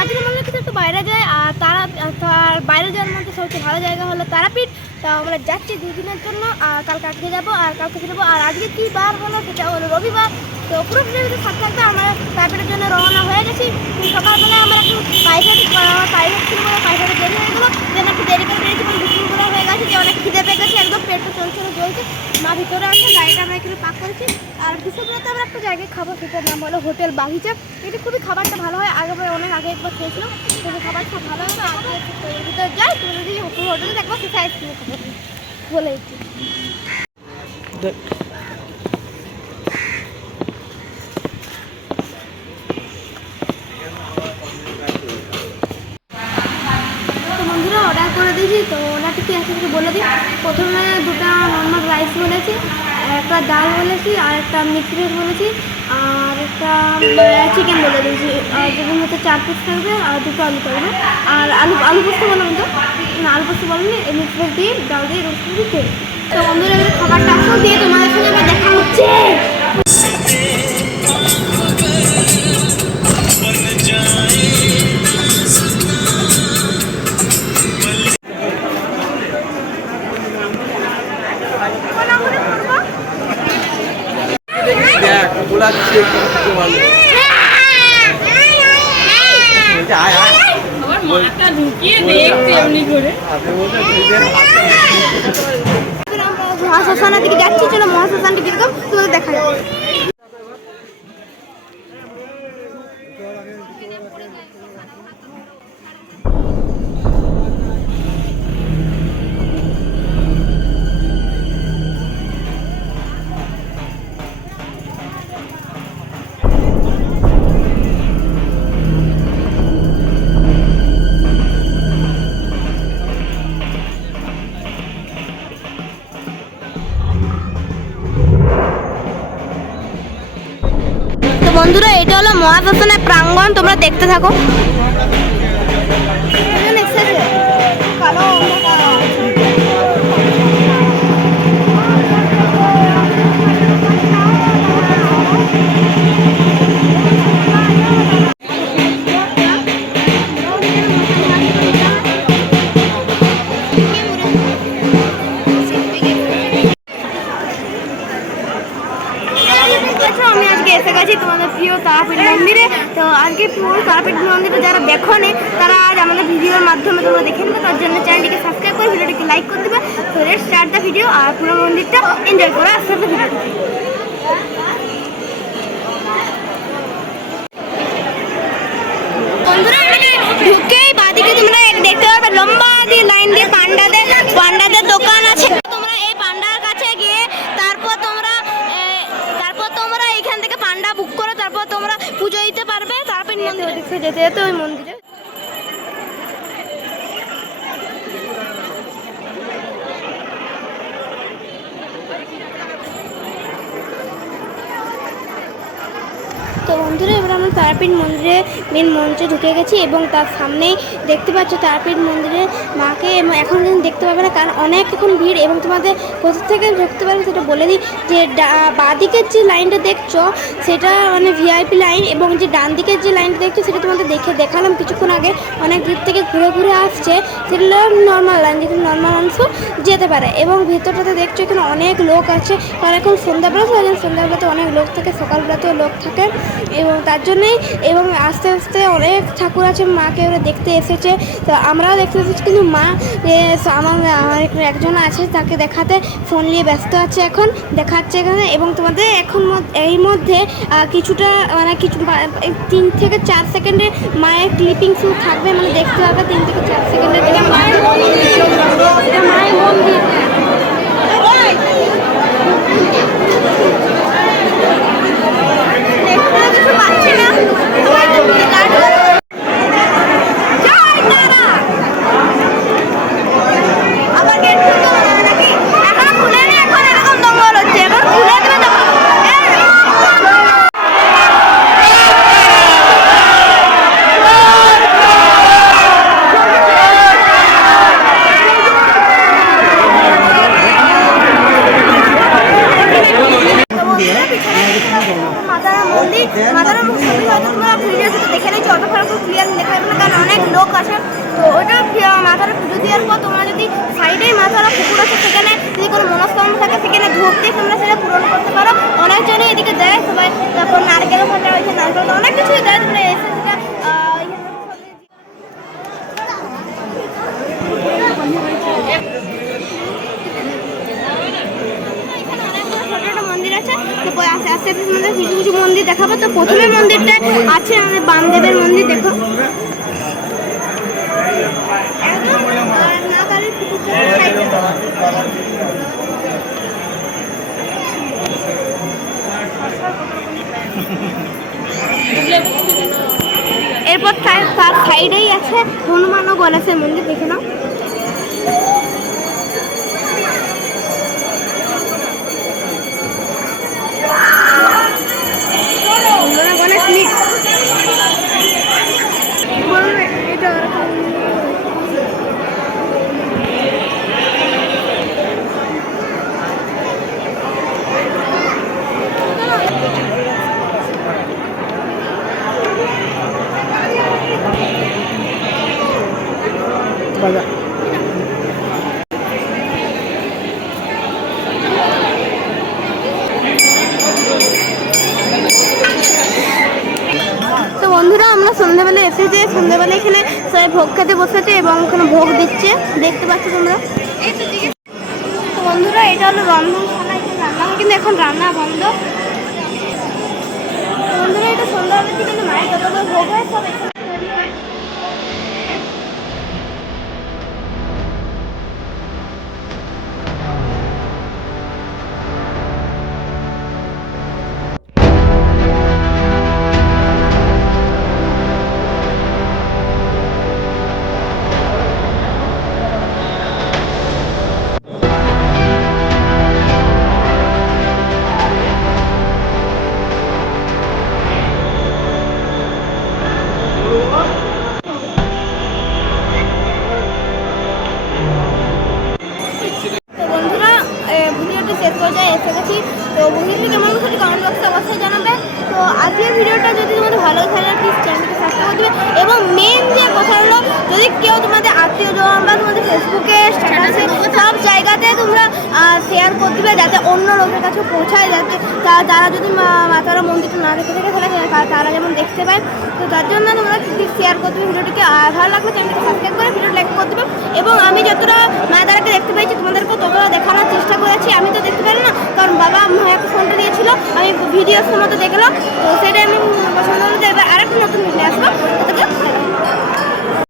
দার্জিলিং মন্দির থেকে একটু বাইরে যায়। আর বাইরে যাওয়ার মধ্যে সবচেয়ে ভালো জায়গা হলো তারাপীঠ। তো আমরা যাচ্ছি 2 দিনের জন্য। আর কালকে আজকে যাবো আর কালকে ফিরবো। আর আজকে কী বার হলো সেটা হলো রবিবার। তো পুরো ভিডিওতে সাথে থাকবে। আমরা তারাপীঠের জন্য রওনা হয়ে গেছি। সকালবেলা আমরা একটু পায়খানা ছিল বলে পায়খানা দেরি হয়ে গেলো। যেন একটু দেরি করে বেরিয়েছি এবং দুপুরবেলা হয়ে গেছে যে অনেক খিদে পেয়ে গেছে, একদম পেটটা চলছে জ্বলছে। মা ভিতরে আছে, গাড়িটা আমরা এখানে পাক করেছি। আর দুপুরবেলাতে আমরা একটা জায়গায় খাবো, সেটার নাম হলো হোটেল বাগিচা। এটা খুবই খাবারটা ভালো হয়, অনেক আগে একবার খেয়েছিলাম। কিন্তু খাবারটা ভালো হবে। আগে ভিতরে যাই, তুমি যদি হোটেলে দেখবো সে আইসক্রিম খাবো বলে দিচ্ছি। অর্ডার করে দিয়েছি। তো ওনাকে কি আছে বলে দিই। প্রথমে 2টা নর্মাল রাইস বলেছি, একটা ডাল বলেছি, আর একটা মিক্স ভেজ বলেছি, আর একটা চিকেন বলে দিয়েছি। আর যেমন হচ্ছে 4 পিস থাকবে আর 2টো আলু থাকবে। আর আলু পোস্ত বললাম তো না, আলু পোস্ত বলেনি, মিক্স ভেজ দিয়ে ডাল দিয়ে রোস্ট দিয়ে খেয়ে। তো বন্ধুরা এবারে খাবারটা আসো দিয়ে তোমাদের সঙ্গে এবার দেখা হচ্ছে। মহাশ্মশানের দিকে যাচ্ছি, চলো মহাশ্মশানটি কিরকম তোমাদের দেখা যাবে। বন্ধুরা এটা হলো মহাশ্মশানের প্রাঙ্গণ, তোমরা দেখতে থাকো। আমি আজকে এসে গেছি তোমাদের প্রিয় তারাপীঠ মন্দিরে। তো আজকে পুরো তারাপীঠ মন্দিরে যারা দেখোনি তারা আজ আমাদের ভিডিওর মাধ্যমে তোমরা দেখে নেবে। তার জন্য চ্যানেলটিকে সাবস্ক্রাইব করে ভিডিওটিকে লাইক করে দেবে। তো লেটস স্টার্ট দ্য ভিডিও। আর পুরো মন্দিরটা এনজয় করে আসতে হবে ভিডিও। বন্ধুরা এখানে ঢুকেই বাদিকে তোমরা দেখতে পাবে লম্বা দিয়ে লাইন দিয়ে পান্ডাদের দোকান আছে। তোমরা এই পান্ডার কাছে গিয়ে তারপর তোমরা এখান থেকে পান্ডা বুক করে তারপর তোমরা পুজো দিতে পারবে। তারপর মন্দিরে যেতে যেতে ওই মন্দিরে তো বন্ধুরা এবার আমরা তারাপীঠ মন্দিরে মেন মঞ্চে ঢুকে গেছি এবং তার সামনেই দেখতে পাচ্ছ তারাপীঠ মন্দিরে মাকে। এখন কিন্তু দেখতে পাবে না কারণ অনেক এখন ভিড়। এবং তোমাদের কোথা থেকে ঢুকতে পারবে সেটা বলে দিই যে বাঁদিকের যে লাইনটা দেখছো সেটা মানে ভিআইপি লাইন, এবং যে ডান দিকের যে লাইনটা দেখছো সেটা তোমাদের দেখালাম কিছুক্ষণ আগে। অনেক দূর থেকে ঘুরে ঘুরে আসছে, সেটা নর্মাল লাইন, যেখানে নর্মাল মানুষ যেতে পারে। এবং ভেতরটাতে দেখছো এখানে অনেক লোক আছে কারণ এখন সন্ধ্যাবেলা তো সন্ধ্যাবেলাতে অনেক লোক থাকে, সকালবেলাতেও লোক থাকে। এবং তার জন্যেই এবং আস্তে আস্তে অনেক ঠাকুর আছে মাকে ওরা দেখতে এসেছে। তো আমরাও দেখতে এসেছি, কিন্তু মা আমার একজন আছে তাকে দেখাতে ফোন নিয়ে ব্যস্ত আছে, এখন দেখাচ্ছে এখানে। এবং তোমাদের এখন এই মধ্যে কিছুটা মানে 3 থেকে 4 সেকেন্ডের মায়ের ক্লিপিং শুট থাকবে, মানে দেখতে হবে 3 থেকে 4 সেকেন্ডের। মায়ের মন্দির মাতারা মন্দির, মাতারা মন্দির হয়তো তোমরা ভিডিওতে দেখে নিয়েছো, অত ভালো ক্লিয়ার লেখা হবে না। তো ওটা মাথার পুজো দেওয়ার পর তোমরা যদি সাইডেই মাথার পুকুর আছে সেখানে যদি কোনো মনস্কামনা থাকে সেখানে ধূপ দিয়ে তোমরা সেটা পূরণ করতে পারো। অনেকজনই এদিকে দেয় সবাই, তারপর নারকেল ফাটা হয়েছে, নারকেল অনেক কিছুই দেয়, তোমরা এসে সেটা মন্দির আছে। তো আস্তে আস্তে আমাদের কিছু কিছু মন্দির দেখাবো। তো প্রথমে মন্দিরটা আছে আমাদের বামদেবের মন্দির, দেখো এরপর তার সাইডেই আছে হনুমান ও গণেশের মন্দির, দেখে নাও। গণেশ মিক্স এটা বাজা। তো বন্ধুরা আমরা সন্ধ্যাবেলা এসেছি, সন্ধ্যাবেলা এখানে সবাই ভোগ খেতে বসেছে এবং ওখানে ভোগ দিচ্ছে, দেখতে পাচ্ছ তোমরা। তো বন্ধুরা এটা হলো রন্ধনশালা, এখানে রান্না হয় কিন্তু এখন রান্না বন্ধ। বন্ধুরা এটা সন্ধ্যাবেলা কিন্তু মায়ের যতগুলো ভোগ হয় সব এখানে তৈরি হয়। শেষ পর্যায়ে এসে গেছি। তো ভিডিওটি কেমন লাগছে কমেন্ট বক্সে অবশ্যই জানাবে। তো আজকের ভিডিওটা যদি তোমাদের ভালো লাগে তাহলে প্লিজ চ্যানেলকে সাবস্ক্রাইব করে দেবে। এবং মেন যে কথা হলো, যদি কেউ তোমাদের আত্মীয়জন বা তোমাদের ফেসবুকে স্ট্যাটাসে সব জায়গাতে তোমরা শেয়ার করে দেবে, যাতে অন্য লোকের কাছে পৌঁছায়, যাতে তারা যদি মাতারা মন্দিরটা না দেখে থাকে তাহলে তারা যেমন দেখতে পায়। তো তার জন্য তোমরা প্লিজ শেয়ার করে দেবে ভিডিওটিকে। ভালো লাগলে চ্যানেলকে সাবস্ক্রাইব করে ভিডিও লাইক করে দেবে। এবং আমি যতটা মাতারাকে দেখতে পেয়েছি তোমাদেরকেও ততটা দেখানোর চেষ্টা করেছি। আমি তো দেখতে পারি না, কারণ বাবা মায়াকে ফোনটা দিয়েছিল, আমি ভিডিওর সময় তো দেখলাম, তো সেটাই আমি